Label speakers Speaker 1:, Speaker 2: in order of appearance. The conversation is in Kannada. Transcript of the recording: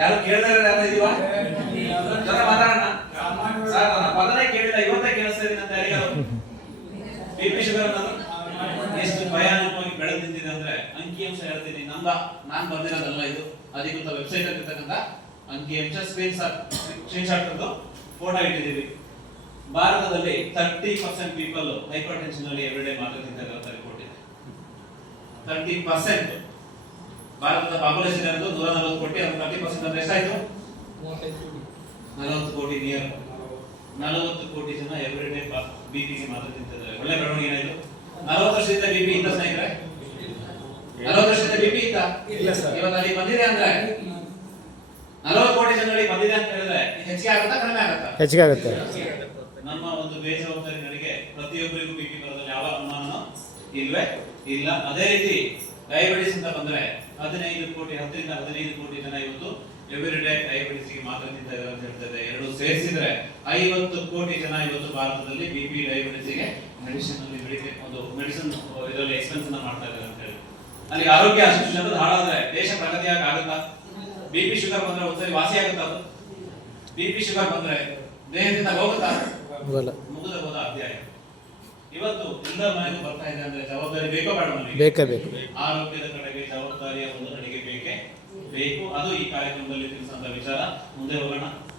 Speaker 1: ಯಾರು ಕೇಳಿದಾರೆ ಯಾರು ಇದೀವಾ ಜನ ಮಾತಾಡೋಣ. ಕೇಳಿಲ್ಲ, ಇವತ್ತೇ ಕೇಳಿಸ್ತಾ ಇದೀನಿ ಅಂತ ಯಾರಿಗಾರು ಬಿ ಪಿ ಎಷ್ಟು ಭಯಾನಕವಾಗಿ ಬೆಳೆದು ನಿಂತಿದೆ ಅಂದ್ರೆ ಅಂಕಿಅಂಶ ಹೇಳ್ತೀನಿ. ನಂದ, ನಾನ್ ಬಂದಿರೋದಲ್ಲ ಇದು? ಅಧಿಕೃತ ವೆಬ್ಸೈಟ್ ಇರ್ತಕ್ಕಂಥ ಅಂಕಿಅಂಶ ಸ್ಕ್ರೀನ್ ಶಾಟ್ ಸ್ಕ್ರೀನ್ ಶಾಟ್ ತಂದು ಫೋಟೋ ಇಟ್ಟಿದ್ದೀವಿ. ಭಾರತದಲ್ಲಿ thirty percent people hypertension ಅಲ್ಲಿ ಎವ್ರಿಡೇ ಮಾತ್ರ ತಿಂತಾರೆ ಅಂತ ರಿಪೋರ್ಟ್ ಇದೆ. ತರ್ಟಿ ಪರ್ಸೆಂಟ್ ಭಾರತದ ಪಾಪ್ಯುಲೇಷನ್ ಇರೋದು ನೂರ ನಲವತ್ತು ಕೋಟಿ ಅದು ತರ್ಟಿ ಪರ್ಸೆಂಟ್ ಅಂದ್ರೆ ಎಷ್ಟಾಯ್ತು? ನಲವತ್ತು ಕೋಟಿ ನಿಯರ್ ನಲವತ್ತು ಕೋಟಿ ಜನ ಎವ್ರಿಡೇ ಬಿಪಿಗೆ ಮಾತ್ರ ತಿಂತಿದ್ದಾರೆ ಒಳ್ಳೆ ಬೆಳವಣಿಗೆ ಏನಾಯ್ತು? ನಲವತ್ತು ವರ್ಷದಿಂದ ಬಿಪಿ ಇಂತ ಸ್ನೇಹಿತರೆ? ನಲವತ್ತು ವರ್ಷದಿಂದ ಬಿಪಿ ಇತ್ತ
Speaker 2: ಇಲ್ಲ ಸರ್.
Speaker 1: ಇವತ್ತು ಅಲ್ಲಿ ಬಂದಿದೆ ಅಂದ್ರೆ? ನಲವತ್ತು ಕೋಟಿ ಜನರಲ್ಲಿ ಬಂದಿದೆ ಅಂತ ಹೇಳಿದ್ರೆ ಹೆಚ್ಚಿಗೆ ಆಗುತ್ತಾ ಕಡಿಮೆ ಆಗುತ್ತಾ?
Speaker 3: ಹೆಚ್ಚಿಗೆ ಆಗುತ್ತೆ.
Speaker 1: ನಮ್ಮ ಒಂದು ಬೇಜವಾಬ್ದಾರಿ ನಡಿಗೆ ಪ್ರತಿಯೊಬ್ಬರಿಗೂ ಬಿಪಿ ಬರೋದ್ರಲ್ಲಿ ಯಾವ ಅನುಮಾನನೂ ಇಲ್ವೇ ಇಲ್ಲ. ಅದೇ ರೀತಿ ಡಯಾಬಿಟಿಸ್ ಅಂತ ಬಂದ್ರೆ ಹದಿನೈದು ಕೋಟಿ ಹತ್ತರಿಂದ ಹದಿನೈದು ಕೋಟಿ ಜನ ಇವತ್ತು ಎವ್ರಿ ಡೇ ಡಯಾಬಿಟಿಸ್ಗೆ ಮಾತ್ರ ತಿಂತಾರೆ ಅಂತ ಹೇಳ್ತಾ ಎರಡು ಸೇರಿಸಿದ್ರೆ ಐವತ್ತು ಕೋಟಿ ಜನ ಇವತ್ತು ಭಾರತದಲ್ಲಿ ಬಿಪಿ ಡಯಾಬಿಟಿಸ್ಗೆ ಮೆಡಿಸಿನ್ ಅಲ್ಲಿ ಒಂದು ಮೆಡಿಸಿನ್ ಇದರಲ್ಲಿ ಎಕ್ಸ್ಪೆನ್ಸ್ ಅನ್ನ ಮಾಡ್ತಾ ಇದ್ದಾರೆ ಅಂತ ಹೇಳಿ. ಅಲ್ಲಿ ಆರೋಗ್ಯ ಅಷ್ಟು ಹಾಳಾದ್ರೆ ದೇಶ ಪ್ರಗತಿಯಾಗಿ ಆಗುತ್ತಾ? ಬಿಪಿ ಶುಗರ್ ಬಂದ್ರೆ ಒಂದ್ಸರಿ ವಾಸಿ ಆಗುತ್ತಾ ಅದು? ಬಿಪಿ ಶುಗರ್ ಬಂದ್ರೆ ದೇಹದಿಂದ ಹೋಗುತ್ತಾ? ಮುಗಿದ ಹೋದ ಅಧ್ಯಾಯ. ಇವತ್ತು ಎಲ್ಲ ಮನೆಗೂ ಬರ್ತಾ ಇದೆ ಅಂದ್ರೆ ಬೇಕೋ ಆರೋಗ್ಯದ ಕಡೆಗೆ ಜವಾಬ್ದಾರಿಯ ಒಂದು ನಡಿಗೆ ಬೇಕೇ ಬೇಕು. ಅದು ಈ ಕಾರ್ಯಕ್ರಮದಲ್ಲಿ ತಿಳಿಸಿದ ವಿಚಾರ. ಮುಂದೆ ಹೋಗೋಣ.